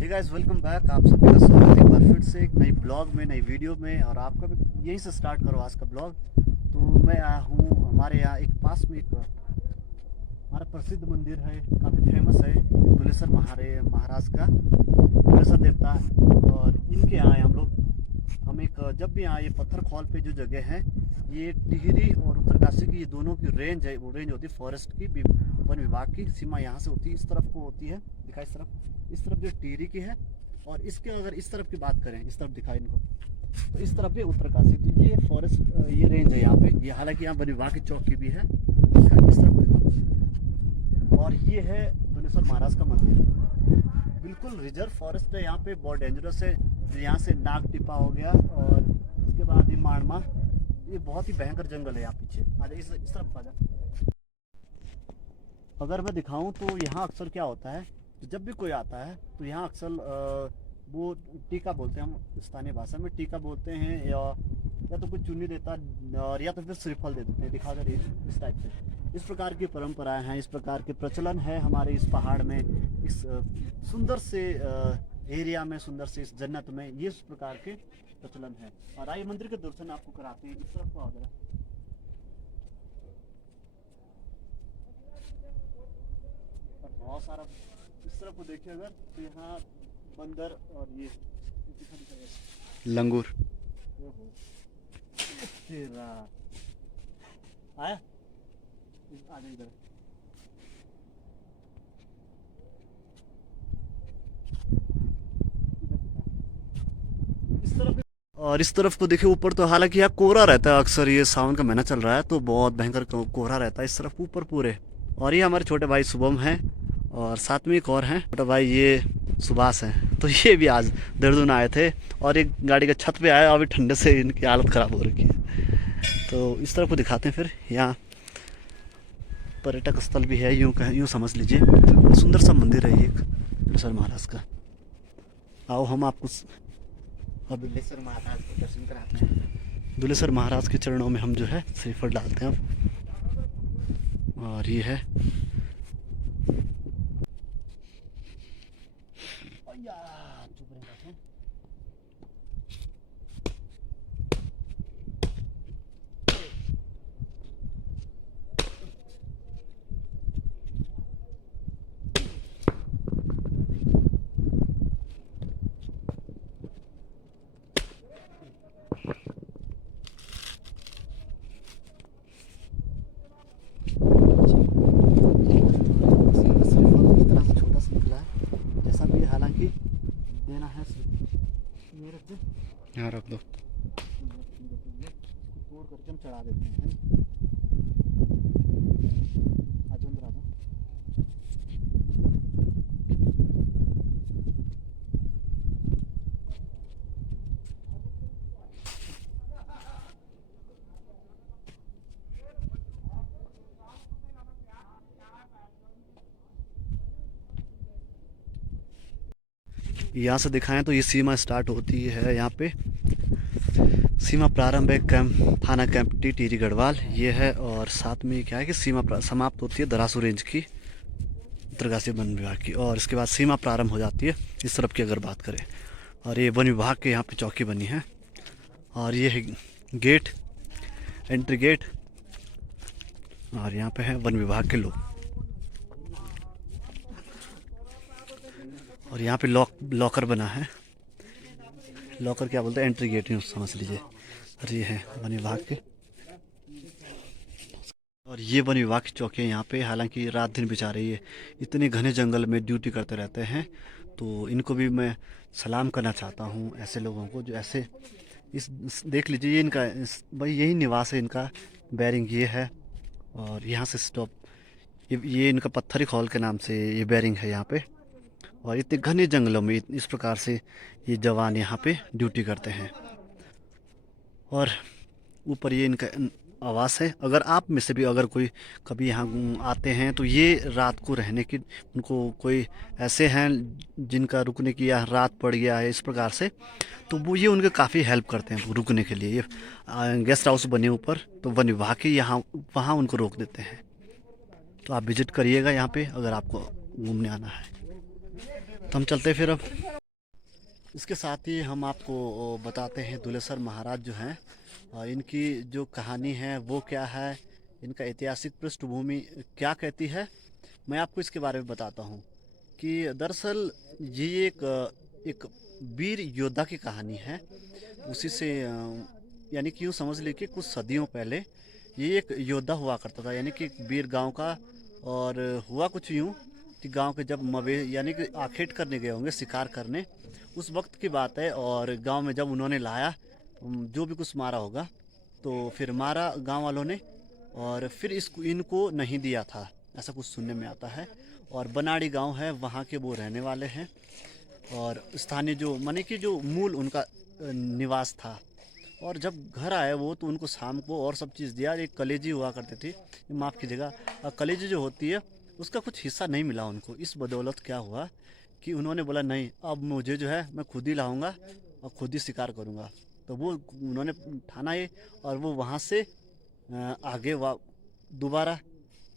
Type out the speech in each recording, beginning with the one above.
Hey guys, welcome back. आप सभी का स्वागत है एक बार फिर से एक नई ब्लॉग में, नई वीडियो में। और आपका भी यहीं से स्टार्ट करो आज का ब्लॉग। तो मैं आया हूँ हमारे यहाँ एक पास में एक हमारा प्रसिद्ध मंदिर है, काफ़ी फेमस है, दुलेश्वर महाराज का दुलेश्वर देवता। और इनके यहाँ हम लोग हम एक जब भी यहाँ ये पत्थर खोल पे जो जगह है, ये टिहरी और उत्तरकाशी की ये दोनों की रेंज है। वो रेंज होती है फॉरेस्ट की, वन विभाग की सीमा यहाँ से होती है, इस तरफ को होती है। दिखा इस तरफ जो टिहरी की है, और इसके अगर इस तरफ की बात करें, इस तरफ दिखाई इनको, तो इस तरफ है उत्तरकाशी। तो ये फॉरेस्ट ये रेंज है यहाँ पे। ये हालांकि यहाँ वन विभाग की चौकी भी है, इस तरफ को दिखा। और ये है दुलेश्वर महाराज का मंदिर, बिल्कुल रिजर्व फॉरेस्ट है यहाँ पे, बहुत डेंजरस है। यहाँ से नाग टिपा हो गया, और इसके बाद ये माणमा, ये बहुत ही भयंकर जंगल है यहाँ पीछे। आजा इस तरफ आ जा। अगर मैं दिखाऊं तो यहाँ अक्सर क्या होता है, जब भी कोई आता है तो यहाँ अक्सर वो टीका बोलते हैं, हम स्थानीय भाषा में टीका बोलते हैं, या तो कुछ चुन्नी देता है, और या तो फिर श्रीफल दे देते हैं दिखाकर, इस टाइप से। इस प्रकार की परंपराएं हैं, इस प्रकार के प्रचलन है हमारे इस पहाड़ में, इस सुंदर से एरिया में, सुंदर से इस जन्नत में, ये इस प्रकार के प्रचलन है। और आइए मंदिर के दर्शन आपको कराते हैं। इस तरफ को आ जाए। और बहुत सारा इस तरफ को देखिए अगर, तो यहाँ बंदर और ये लंगूर। तेरा आया आ जाए इधर। इस तरफ, और इस तरफ को देखिए ऊपर, तो हालांकि यहाँ कोहरा रहता है अक्सर, ये सावन का महीना चल रहा है तो बहुत भयंकर कोहरा रहता है इस तरफ ऊपर पूरे। और ये हमारे छोटे भाई शुभम हैं, और साथ में एक और हैं छोटा भाई, ये सुभाष हैं। तो ये भी आज देहरादून आए थे, और एक गाड़ी का छत पे आए, अभी ठंडे से इनकी हालत ख़राब हो रखी है। तो इस तरफ को दिखाते हैं फिर। यहाँ पर्यटक स्थल भी है, यूँ समझ लीजिए। सुंदर सा मंदिर है एक दुलेश्वर महाराज का। आओ हम आपको अब दुलेश्वर महाराज के दर्शन कराते हैं। दुलेश्वर महाराज के चरणों में हम जो है श्रीफल डालते हैं अब। और ये है देना है, ये रख दे, यहाँ रख दो, तोड़ करके हम चढ़ा देते हैं। आज अंदर आ जाओ। यहाँ से दिखाएं तो ये सीमा स्टार्ट होती है यहाँ पे, सीमा प्रारंभ है कैंप थाना कैंप टिहरी गढ़वाल ये है। और साथ में क्या है कि सीमा समाप्त होती है दरासू रेंज की, उत्तरकाशी वन विभाग की। और इसके बाद सीमा प्रारंभ हो जाती है इस तरफ की अगर बात करें। और ये वन विभाग के यहाँ पे चौकी बनी है, और ये है गेट, एंट्री गेट। और यहाँ पे है वन विभाग के लोग। और यहाँ पे लॉकर बना है, लॉकर क्या बोलते हैं, एंट्री गेट नहीं समझ लीजिए। और ये है वन विभाग के, और ये वन विभाग की चौकी है यहाँ पे। हालांकि रात दिन बेचारे ये इतने घने जंगल में ड्यूटी करते रहते हैं, तो इनको भी मैं सलाम करना चाहता हूँ, ऐसे लोगों को जो ऐसे देख लीजिए, ये इनका भाई यही निवास है इनका। बैरिंग ये है, और यहाँ से स्टॉप, ये इनका पत्थरी खौल के नाम से ये बैरिंग है यहाँ पे। और इतने घने जंगलों में इस प्रकार से ये जवान यहाँ पे ड्यूटी करते हैं। और ऊपर ये इनका आवास है। अगर आप में से भी अगर कोई कभी यहाँ आते हैं, तो ये रात को रहने की, उनको कोई ऐसे हैं जिनका रुकने की या रात पड़ गया है इस प्रकार से, तो वो ये उनके काफ़ी हेल्प करते हैं रुकने के लिए। ये गेस्ट हाउस बने ऊपर, तो वन विभाग के यहाँ वहाँ उनको रोक देते हैं। तो आप विजिट करिएगा यहाँ पे अगर आपको घूमने आना है। तो हम चलते हैं फिर अब। इसके साथ ही हम आपको बताते हैं दुलेसर महाराज जो हैं, इनकी जो कहानी है वो क्या है, इनका ऐतिहासिक पृष्ठभूमि क्या कहती है, मैं आपको इसके बारे में बताता हूँ। कि दरअसल ये एक वीर योद्धा की कहानी है। उसी से यानी कि यूँ समझ लीजिए कि कुछ सदियों पहले ये एक योद्धा हुआ करता था, यानी कि एक वीर गांव का। और हुआ कुछ यूँ कि गांव के जब यानी कि आखेट करने गए होंगे, शिकार करने, उस वक्त की बात है। और गांव में जब उन्होंने लाया जो भी कुछ मारा होगा, तो फिर मारा गांव वालों ने, और फिर इसको इनको नहीं दिया था, ऐसा कुछ सुनने में आता है। और बनाड़ी गांव है, वहाँ के वो रहने वाले हैं। और स्थानीय जो माने कि जो मूल उनका निवास था। और जब घर आए वो, तो उनको शाम को और सब चीज़ दिया। एक कलेजी हुआ करती थी, माफ़ कीजिएगा, कलेजी जो होती है उसका कुछ हिस्सा नहीं मिला उनको। इस बदौलत क्या हुआ कि उन्होंने बोला नहीं, अब मुझे जो है मैं खुद ही लाऊंगा और खुद ही शिकार करूंगा। तो वो उन्होंने ठाना ये, और वो वहाँ से आगे दोबारा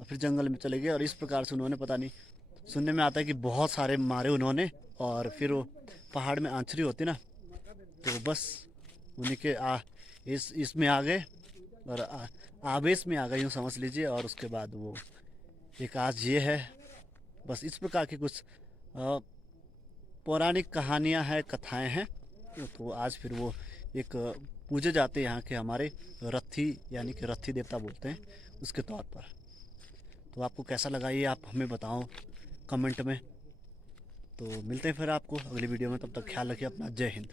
फिर जंगल में चले गए। और इस प्रकार से उन्होंने, पता नहीं, सुनने में आता है कि बहुत सारे मारे उन्होंने। और फिर वो पहाड़ में आंचरी होती ना, तो बस उन्हीं के इसमें आ गए, और आवेश में आ गए यूँ समझ लीजिए। और उसके बाद वो एक आज ये है। बस इस प्रकार की कुछ पौराणिक कहानियाँ हैं, कथाएं हैं। तो आज फिर वो एक पूजे जाते हैं यहाँ के हमारे रथी, यानी कि रथी देवता बोलते हैं उसके तौर पर। तो आपको कैसा लगा ये आप हमें बताओ कमेंट में। तो मिलते हैं फिर आपको अगली वीडियो में, तब तक ख्याल रखिए अपना। जय हिंद।